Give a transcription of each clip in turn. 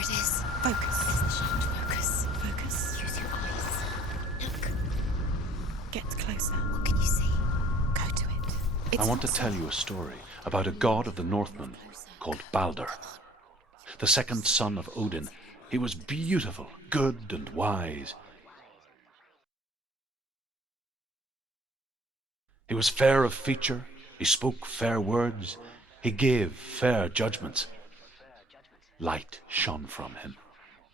There it is. Focus. Focus. Focus. Use your eyes. Look. Get closer. What can you see? Go to it. I want to tell you a story about a god of the Northmen called Balder. The second son of Odin. He was beautiful, good and wise. He was fair of feature, he spoke fair words, he gave fair judgments. Light shone from him.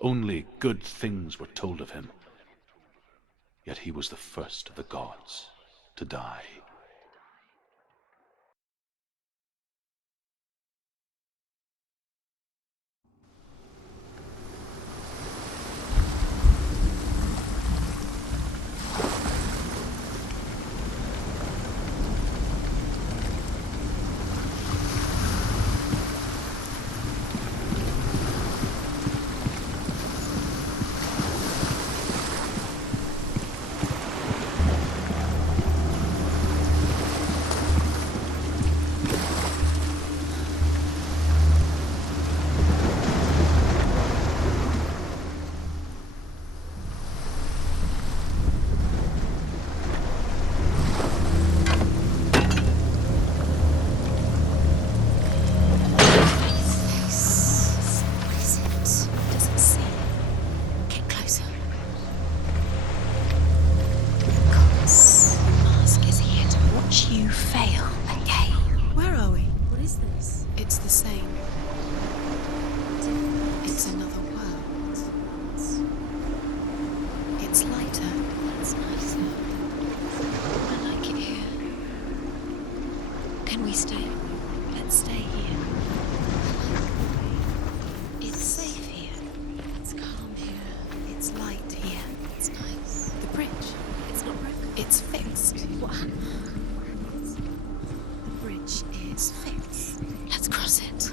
Only good things were told of him. Yet he was the first of the gods to die. It's the same. It's another world. It's lighter. It's nicer. I like it here. Can we stay? Let's stay here. It's safe here. It's calm here. It's light here. It's nice. The bridge. It's not broken. It's fixed. What? The bridge is fixed. Let's cross it.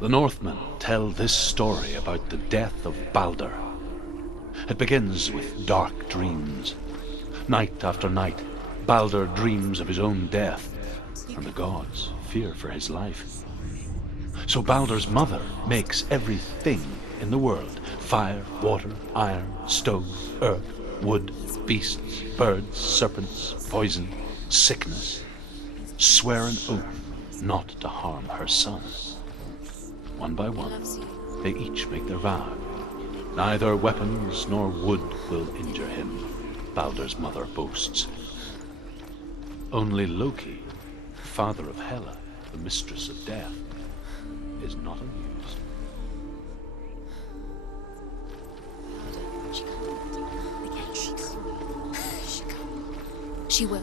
The Northmen tell this story about the death of Balder. It begins with dark dreams. Night after night, Balder dreams of his own death, and the gods fear for his life. So Balder's mother makes everything in the world: fire, water, iron, stone, earth, wood, beasts, birds, serpents, poison, sickness, swear an oath not to harm her son. One by one, they each make their vow. Neither weapons nor wood will injure him, Balder's mother boasts. Only Loki, father of Hela, the mistress of death, is not amused. She will.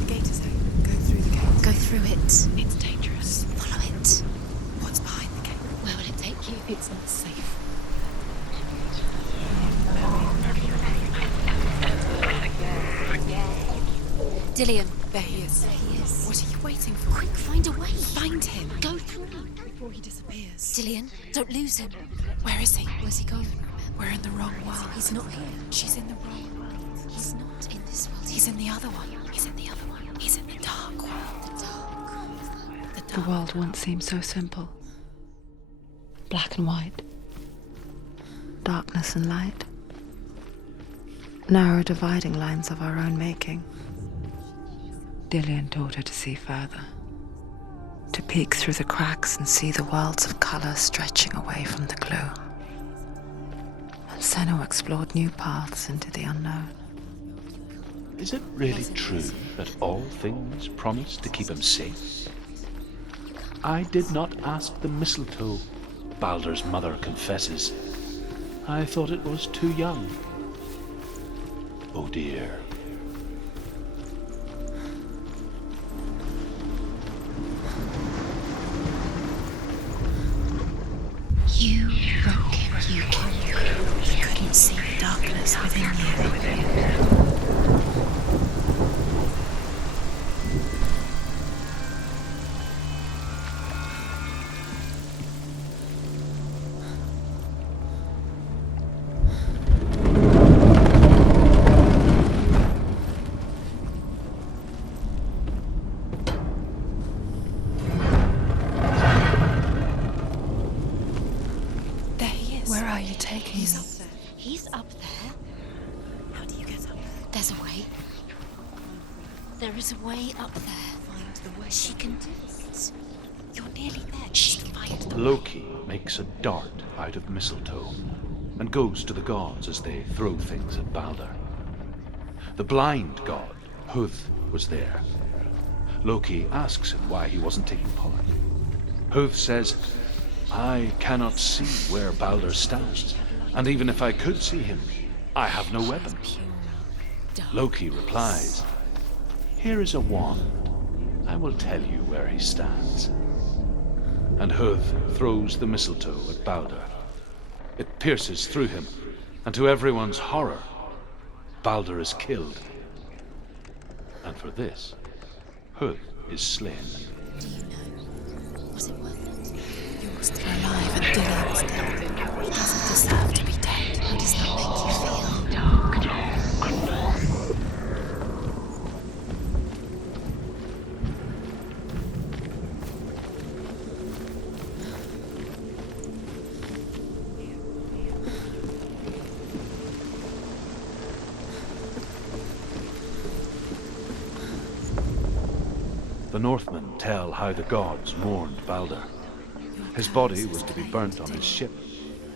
The gate is open. Go through the gate. Go through it. It's dangerous. Follow it. What's behind the gate? Where will it take you? It's not safe. Dillian. There he is. There he is. What are you waiting for? Quick, find a way. Find him. Go through. Before he disappears. Dillian, don't lose him. Where is he? Where's he gone? We're in the wrong world. He's not here. She's in the wrong world. He's not in this world. He's in the other one. He's in the other one. He's in the dark world. The dark. The The world once seemed so simple. Black and white. Darkness and light. Narrow dividing lines of our own making. Dillian taught her to see further. To peek through the cracks and see the worlds of color stretching away from the gloom. And Senua explored new paths into the unknown. Is it really true that all things promise to keep him safe? I did not ask the mistletoe, Baldur's mother confesses. I thought it was too young. Oh dear. You broke him. You killed him. He couldn't see the darkness within you. Where are you taking me? He's up there. How do you get up there? There's a way. There is a way up there. Find the way. She can do it. You're nearly there. She can find the way. Loki makes a dart out of mistletoe and goes to the gods as they throw things at Baldur. The blind god, Huth, was there. Loki asks him why he wasn't taking part. Huth says, I cannot see where Baldur stands, and even if I could see him, I have no weapon. Loki replies, here is a wand. I will tell you where he stands. And Huth throws the mistletoe at Baldur. It pierces through him, and to everyone's horror, Baldur is killed. And for this, Huth is slain. Do you know? Was it worth it? You're still alive and Dillian was dead. He doesn't deserve to be dead. How does that make you feel? The Northmen tell how the gods mourned Baldur. His body was to be burnt on his ship,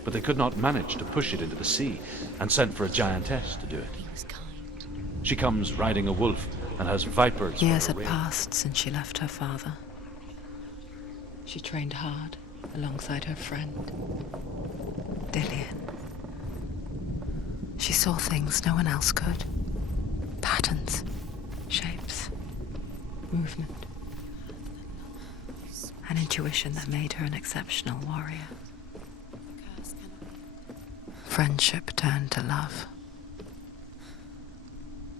but they could not manage to push it into the sea and sent for a giantess to do it. He was kind. She comes riding a wolf and has vipers. Years for had her rein. passed since she left her father. She trained hard alongside her friend, Dillian. She saw things no one else could. Patterns, shapes, movement. An intuition that made her an exceptional warrior. Friendship turned to love.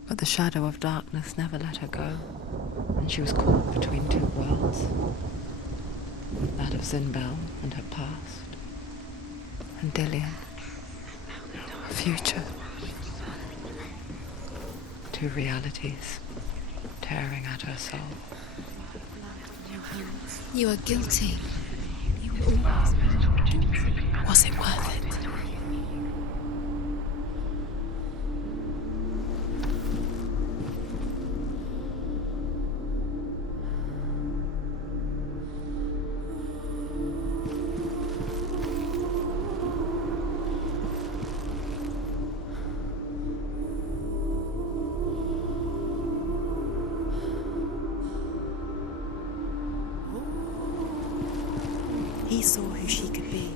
But the shadow of darkness never let her go, and she was caught between two worlds. That of Zinbel and her past, and Dillian, her future. Two realities tearing at her soul. You are guilty. Was it worth it? He saw who she could be.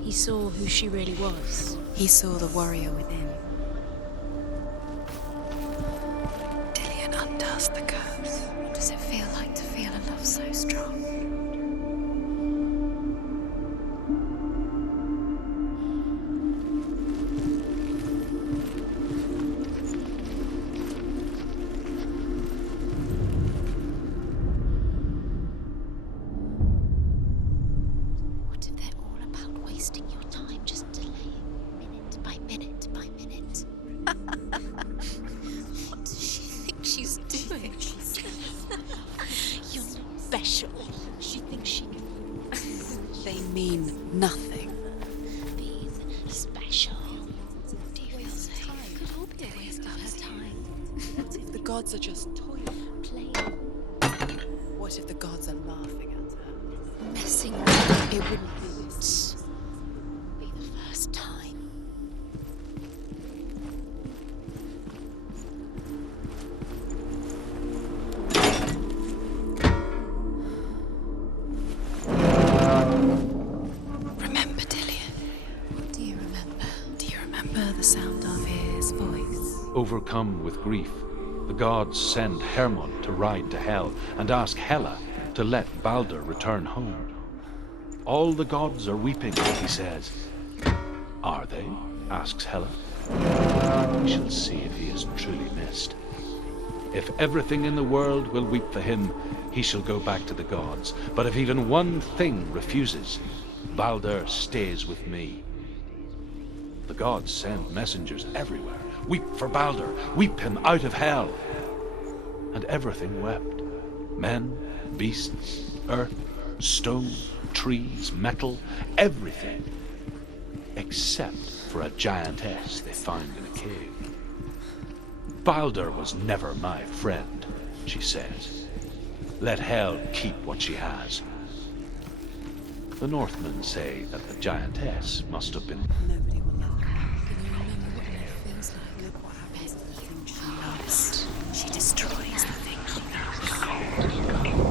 He saw who she really was. He saw the warrior within. Dillian undoes the curse. What does it feel like to feel a love so strong? What if they're all about wasting your time, just delaying minute by minute by minute? What does she think she's doing? You're not special. She thinks she can They mean nothing. be special. Do you feel safe? Could all be a waste of her time. What if the gods are just toying? Playing, What if the gods are laughing at her? messing with It wouldn't be this. be the first time. Remember Dillian? What do you remember? Do you remember the sound of his voice? Overcome with grief, the gods send Hermod to ride to Hell and ask Hela to let Balder return home. All the gods are weeping, he says. Are they? Asks Hela. We shall see if he is truly missed. If everything in the world will weep for him, he shall go back to the gods. But if even one thing refuses, Balder stays with me. The gods send messengers everywhere. Weep for Balder, weep him out of Hell. And everything wept. Men, beasts, earth, stone, trees, metal, everything. Except for a giantess they found in a cave. Balder was never my friend, she says. Let Hel keep what she has. The Northmen say that the giantess must have been... Nobody will love her. Can you remember what life feels like? Look what happens to the thing she loves. She destroys the thing she loves.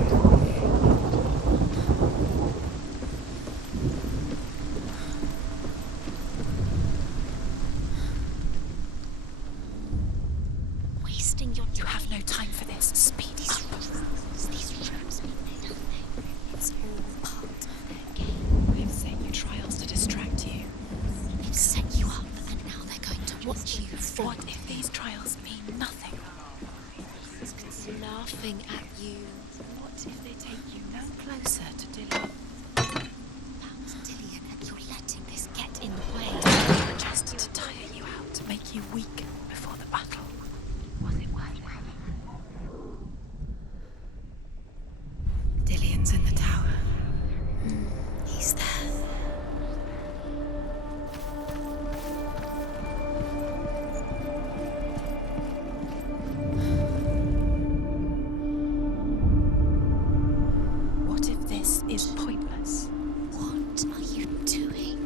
Wasting your You time. have no time for this. Speedy. These rooms mean nothing. It's all part of their game. They've set you trials to distract you. They've set you up, and now they're going to watch you fall. What if these trials mean nothing? Laughing at you. What if they take you no closer to Dillian? That's Dillian, and you're letting this get in the way. Just to tire you out, to make you weak before the battle. Was it worth it? Dillian's in the tower. He's there. What if this is pointless? What are you doing?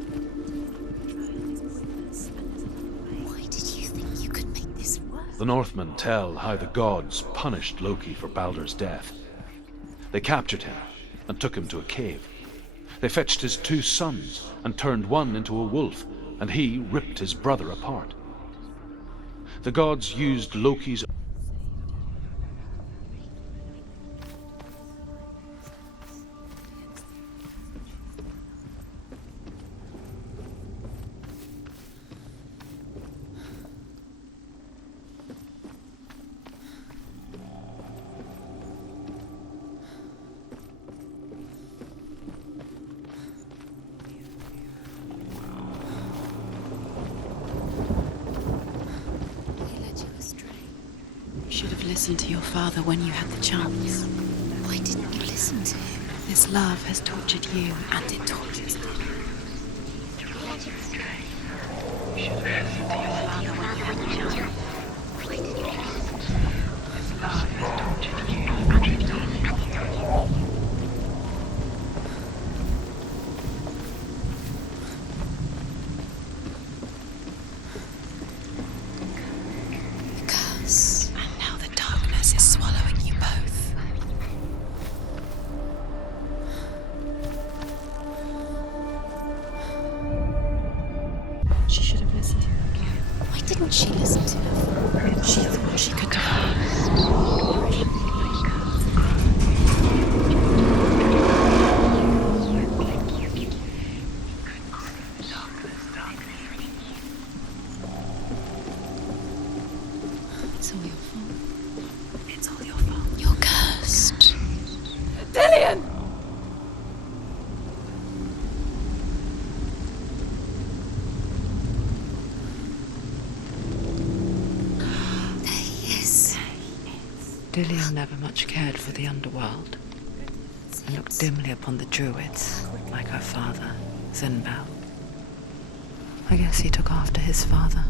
Why did you think you could make this work? The Northmen tell how the gods punished Loki for Balder's death. They captured him and took him to a cave. They fetched his 2 sons and turned one into a wolf, and he ripped his brother apart. The gods used Loki's... He led you astray. You should have listened to your father when you had the chance. Why didn't you listen to him? This love has tortured you, and it tortures him. Because And now the darkness is swallowing you both. She should have listened to you again. why didn't she listen to him? She thought she could do it. It's all your fault. It's all your fault. You're cursed. Dillian! There he is. Dillian never much cared for the underworld. and looked dimly upon the druids, like her father, Zinbal. I guess he took after his father,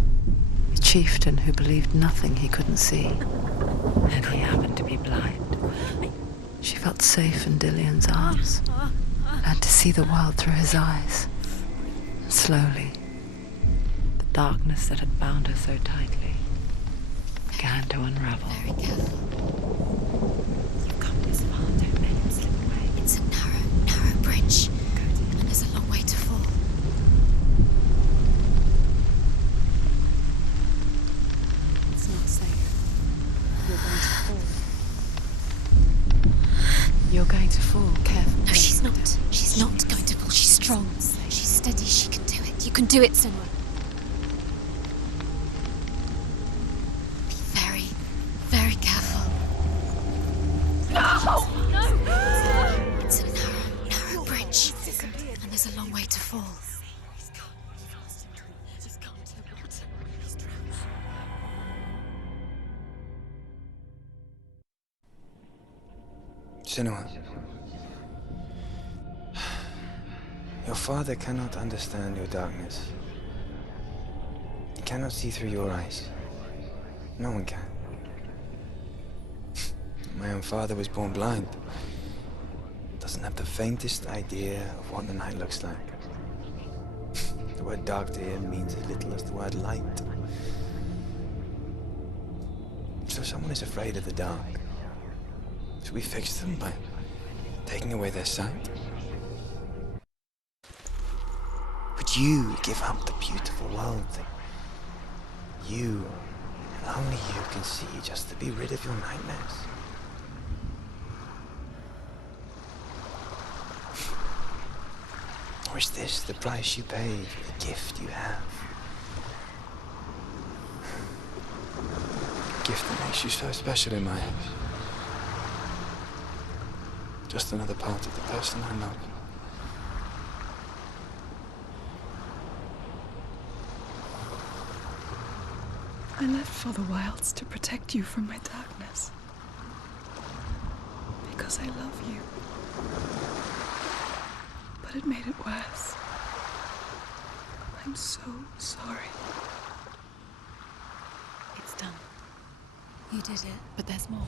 a chieftain who believed nothing he couldn't see, and he happened to be blind. She felt safe in Dillion's arms, learned to see the world through his eyes, and slowly, the darkness that had bound her so tightly began to unravel. Very careful. You've come this far, don't let him slip away. It's a narrow bridge. And there's a long way to fall. It's not safe. You're going to fall. You're going to fall. Careful. No, she's not. She's not going to fall. She's strong. She's steady. She can do it. You can do it, Senua. Be very, very careful. No! It's a narrow bridge. And there's a long way to fall. Senua, your father cannot understand your darkness. He cannot see through your eyes. No one can. My own father was born blind. Doesn't have the faintest idea of what the night looks like. The word dark to him means as little as the word light. So someone is afraid of the dark. Should we fix them by taking away their sight? Would you give up the beautiful world that you, and only you, can see just to be rid of your nightmares? Or is this the price you pay for the gift you have? A gift that makes you so special in my eyes. Just another part of the person I love. I left for the wilds to protect you from my darkness. Because I love you. But it made it worse. I'm so sorry. It's done. You did it. But there's more.